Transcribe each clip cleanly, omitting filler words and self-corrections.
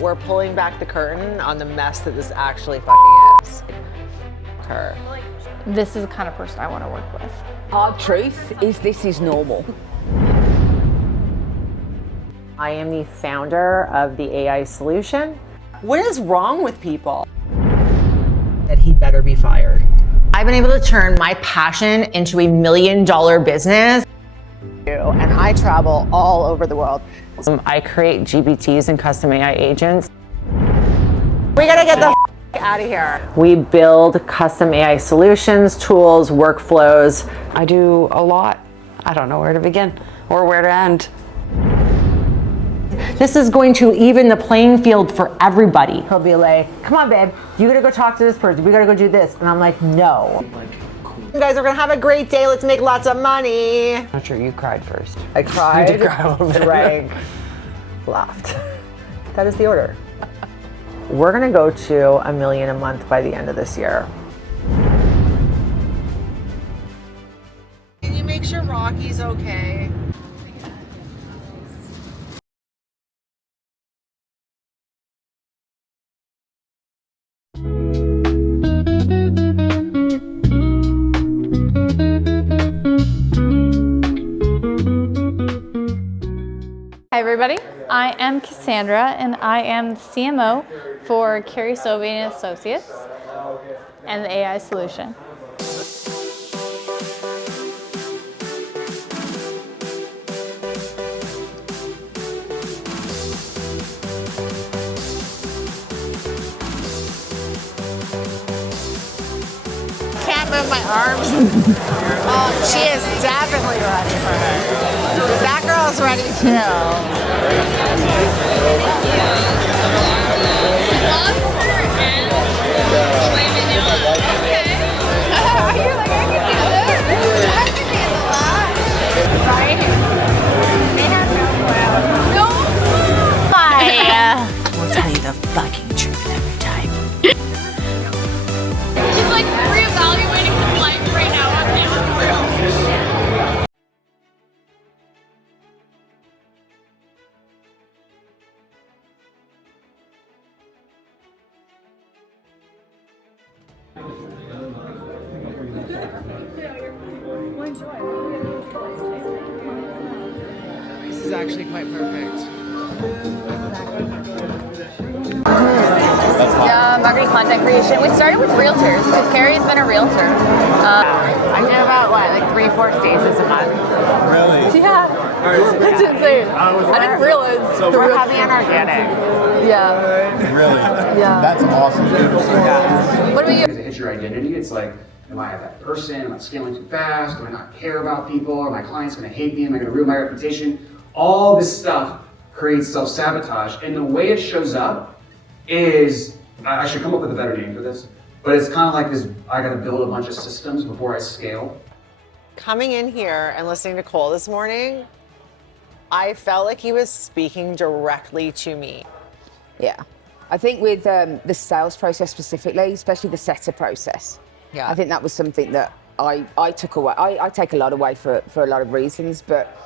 we're pulling back the curtain on the mess that this actually fucking is. Her. This is the kind of person I want to work with. Hard truth is this is normal. I am the founder of the AI solution. What is wrong with people? That he better be fired. I've been able to turn my passion into $1 million business. And I travel all over the world. I create GPTs and custom AI agents. We gotta get the out of here. We build custom AI solutions, tools, workflows. I do a lot. I don't know where to begin or where to end. This is going to even the playing field for everybody. He'll be like, come on, babe, you gotta go talk to this person. We gotta go do this. And I'm like, no. You guys are gonna have a great day. Let's make lots of money. I'm not sure, you cried first. I cried, You did cry a little bit. drank, laughed. That is the order. We're gonna go to $1 million a month by the end of this year. Can you make sure Rocky's okay? Hi everybody, I am Cassandra and I am the CMO for Carrie Soave and Associates and the AI solution. Can't move my arms. Oh, she is definitely ready for her. That girl's ready We'll tell you the fucking truth every time. He's like reevaluating his life right now on camera. This is actually quite perfect. Marketing content creation. We started with realtors because Carrie's been a realtor. I did about like 3-4 stages a month. Really? Yeah, that's insane. I didn't realize. So we're heavy and organic. Yeah. Really? Yeah. That's awesome. What about you? Because it hits your identity. It's like, am I that person? Am I scaling too fast? Do I not care about people? Are my clients going to hate me? Am I going to ruin my reputation? All this stuff creates self-sabotage. And the way it shows up is, I should come up with a better name for this, but it's kind of like this, I got to build a bunch of systems before I scale. Coming in here and listening to Cole this morning, I felt like he was speaking directly to me. Yeah. I think with the sales process specifically, especially the setter process, Yeah. I think that was something that I took away. I take a lot away for a lot of reasons, but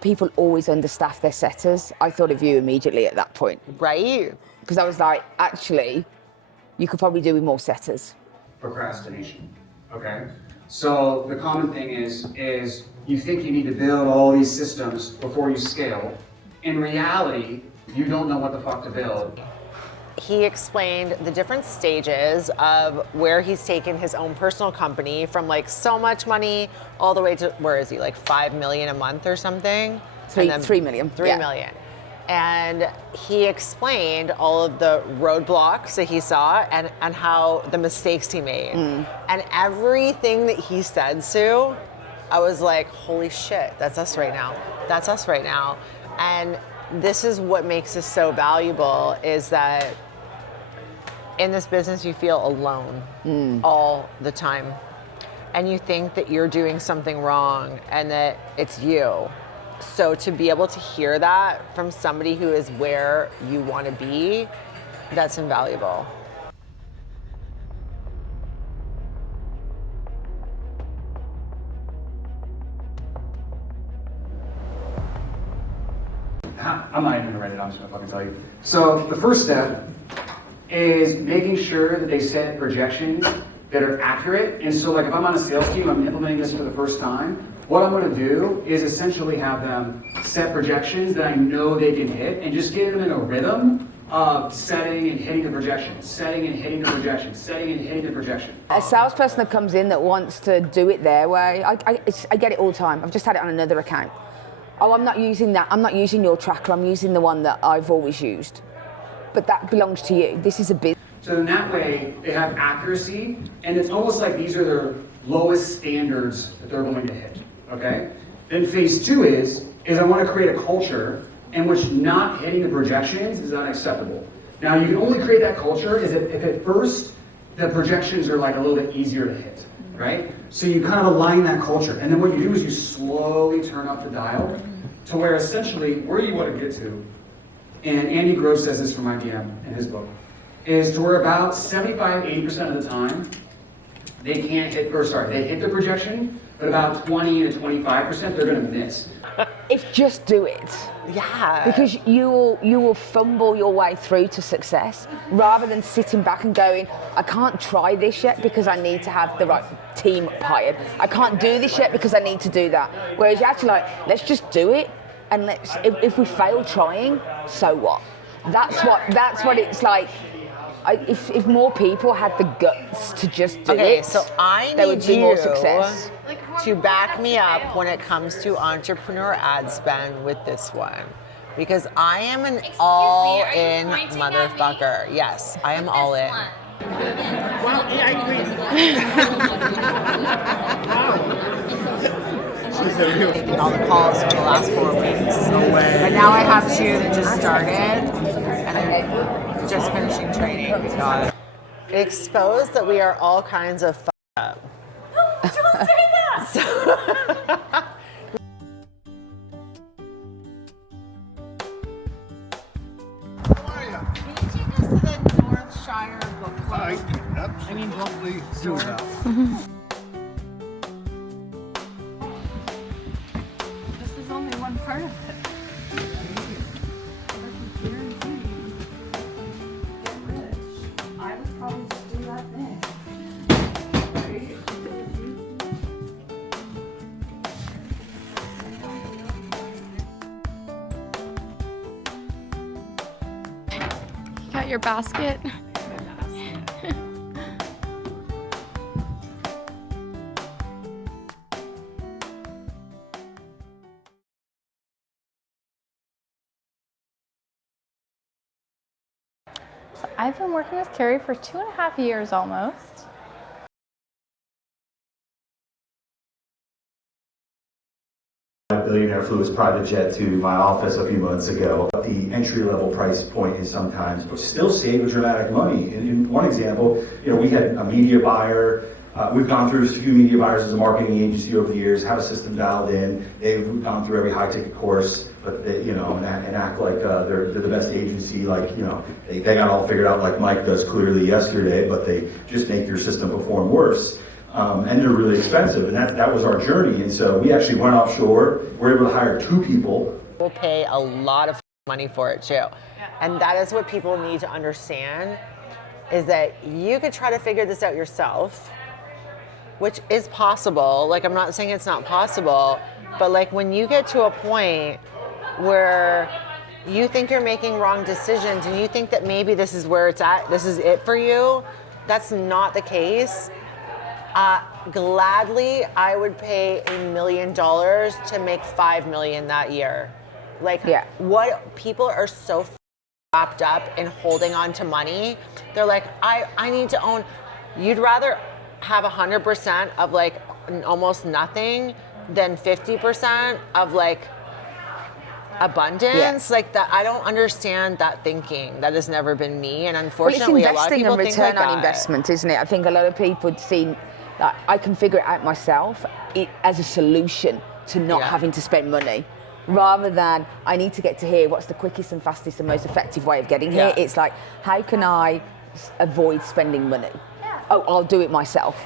people always understaff their setters. I thought of you immediately at that point. Right? Because I was like, actually, you could probably do with more setters. Procrastination, okay? So the common thing is you think you need to build all these systems before you scale. In reality, you don't know what the fuck to build. He explained the different stages of where he's taken his own personal company from like so much money all the way to, where is he, like 5 million a month or something? 3 million. 3 yeah. million. And he explained all of the roadblocks that he saw and how the mistakes he made. And everything that he said, Sue, I was like, holy shit, that's us right now. That's us right now. And this is what makes us so valuable, is that in this business you feel alone all the time. And you think that you're doing something wrong and that it's you. So to be able to hear that from somebody who is where you want to be, that's invaluable. I'm not even gonna write it I'm just gonna fucking tell you. So the first step is making sure that they set projections that are accurate. And so like if I'm on a sales team, I'm implementing this for the first time, what I'm gonna do is essentially have them set projections that I know they can hit and just get them in a rhythm of setting and hitting the projection, setting and hitting the projection, setting and hitting the projection. A salesperson that comes in that wants to do it their way, I get it all the time. I've just had it on another account. Oh, I'm not using that. I'm not using your tracker. I'm using the one that I've always used. But that belongs to you. This is a business. So in that way, they have accuracy, and it's almost like these are their lowest standards that they're going to hit, okay? Then phase two is I want to create a culture in which not hitting the projections is unacceptable. Now, you can only create that culture if at first the projections are like a little bit easier to hit, right? So you kind of align that culture, and then what you do is you slowly turn up the dial to where essentially where you want to get to, and Andy Grove says this from IBM in his book, is to where about 75-80% of the time they can't hit, they hit the projection, but about 20 to 25% they're going to miss. If just do it. Yeah. Because you will fumble your way through to success rather than sitting back and going, I can't try this yet because I need to have the right team hired. I can't do this yet because I need to do that. Whereas you're actually like, let's just do it, and if we fail trying, so what? That's what it's like. If more people had the guts to just do it, so I there need would be you more success. to back me up when it comes to entrepreneur ad spend with this one. Because I am an all-in motherfucker. Yes, I am all in. Well, yeah, I agree. Taking all the calls for the last 4 weeks. No way. But now I have two that just started, and I'm just finishing training. God. It exposed that we are all kinds of fucked up. Don't say that! Can you take us to the Northshire book club? I can absolutely do that. This is only one part of it. I would probably just do that thing. You got your basket? I've been working with Carrie for 2.5 years almost. A billionaire flew his private jet to my office a few months ago. The entry-level price point is sometimes, but still save a dramatic money. In one example, we had a media buyer. We've gone through a few media buyers as a marketing agency over the years, have a system dialed in. They've gone through every high-ticket course, but they, and act like they're the best agency. Like they got all figured out like Mike does clearly yesterday, but they just make your system perform worse. And they're really expensive, and that was our journey. And so we actually went offshore. We're able to hire 2 people. We'll pay a lot of money for it too. And that is what people need to understand, is that you could try to figure this out yourself, which is possible. Like, I'm not saying it's not possible, but like when you get to a point where you think you're making wrong decisions and you think that maybe this is where it's at, this is it for you, that's not the case. Gladly, I would pay $1 million to make $5 million that year. Like, what people are so wrapped up in holding on to money. They're like, I need to own. You'd rather have 100% of like almost nothing than 50% of like abundance. Like that, I don't understand that thinking. That has never been me, and unfortunately, well, it's a lot of people investing and think like return on that. investment, isn't it? I think a lot of people see that I can figure it out myself as a solution to not having to spend money, rather than I need to get to here. What's the quickest and fastest and most effective way of getting here? It's like, how can I avoid spending money? Oh, I'll do it myself.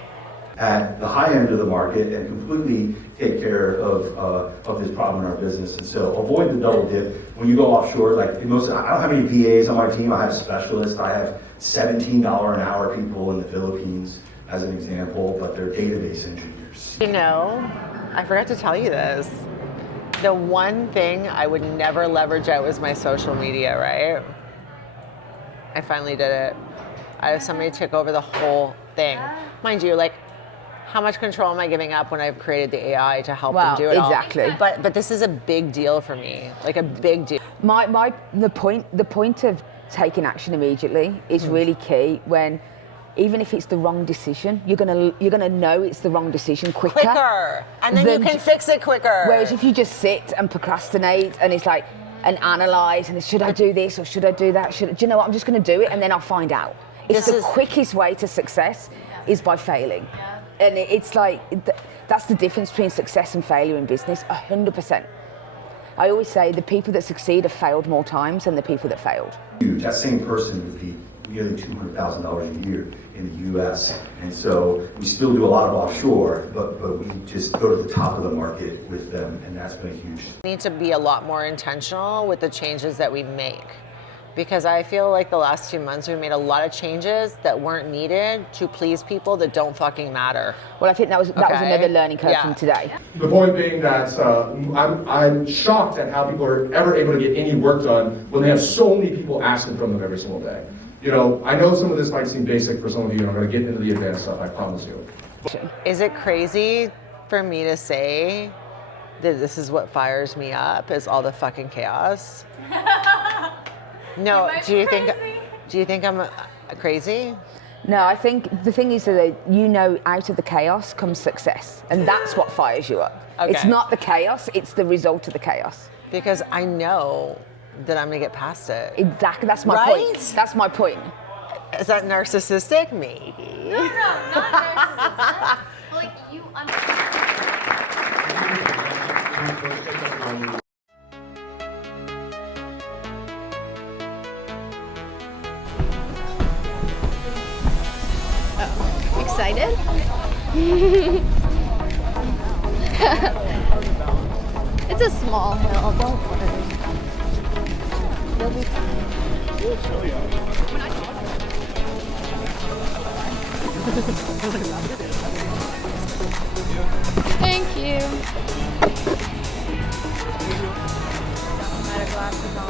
at the high end of the market and completely take care of this problem in our business. And so avoid the double dip. When you go offshore, like I don't have any VAs on my team. I have specialists. I have $17 an hour people in the Philippines, as an example, but they're database engineers. You know, I forgot to tell you this. The one thing I would never leverage out was my social media, right? I finally did it. I have somebody took over the whole thing. Mind you, like, how much control am I giving up when I've created the AI to help them do it exactly. all? But this is a big deal for me, like a big deal. The point of taking action immediately is really key. When even if it's the wrong decision, you're gonna know it's the wrong decision quicker. And then you can fix it quicker. Whereas if you just sit and procrastinate and it's like and analyze and should I do this or should I do that? Do you know what? I'm just gonna do it and then I'll find out. It's the quickest way to success is by failing. And it's like, that's the difference between success and failure in business, 100%. I always say the people that succeed have failed more times than the people that failed. That same person would be nearly $200,000 a year in the US. And so we still do a lot of offshore, but we just go to the top of the market with them, and that's been a huge. We need to be a lot more intentional with the changes that we make. Because I feel like the last 2 months we made a lot of changes that weren't needed to please people that don't fucking matter. Well, I think that was another learning curve from today. The point being that I'm shocked at how people are ever able to get any work done when they have so many people asking from them every single day. You know, I know some of this might seem basic for some of you, and I'm going to get into the advanced stuff, I promise you. Is it crazy for me to say that this is what fires me up, is all the fucking chaos? No, do you think I'm crazy? No, I think the thing is that out of the chaos comes success, and that's what fires you up. Okay. It's not the chaos, it's the result of the chaos. Because I know that I'm gonna get past it. Exactly, that's my point. That's my point. Is that narcissistic? Maybe. No, not narcissism. Like, you excited? It's a small hill, don't worry. You'll be fine. Thank you. Better glasses on.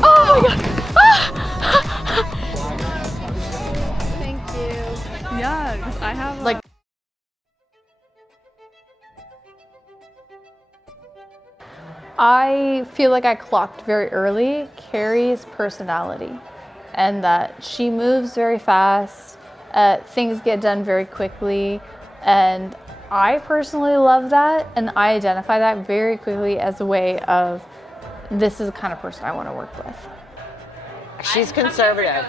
Oh my god! Thank you. Yeah, because I have like. I feel like I clocked very early Carrie's personality, and that she moves very fast, things get done very quickly, and I personally love that, and I identify that very quickly as a way of, this is the kind of person I want to work with. She's conservative.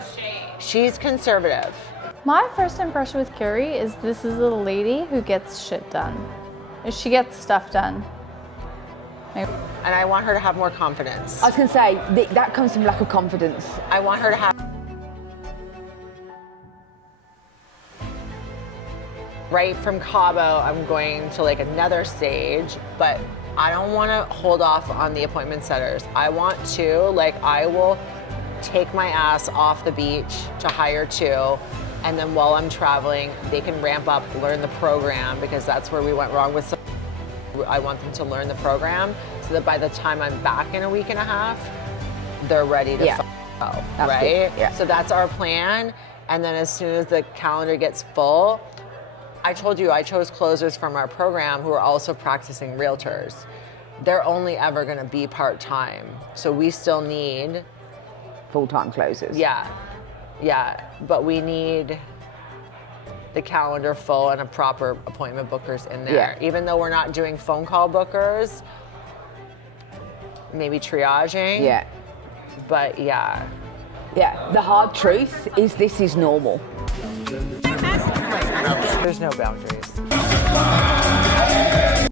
She's conservative. My first impression with Carrie is this is a lady who gets shit done. She gets stuff done. And I want her to have more confidence. I was going to say, that comes from lack of confidence. I want her to have... Right from Cabo, I'm going to like another stage, but I don't want to hold off on the appointment setters. I want to, I will take my ass off the beach to hire two, and then while I'm traveling, they can ramp up, learn the program, because that's where we went wrong with some. I want them to learn the program so that by the time I'm back in a week and a half, they're ready to go, right? Yeah. So that's our plan. And then as soon as the calendar gets full, I told you I chose closers from our program who are also practicing realtors. They're only ever gonna be part-time. So we still need full-time closers. Yeah, but we need the calendar full and a proper appointment bookers in there. Yeah. Even though we're not doing phone call bookers, maybe triaging. Yeah. But yeah. Yeah, the hard truth is this is normal. There's no boundaries.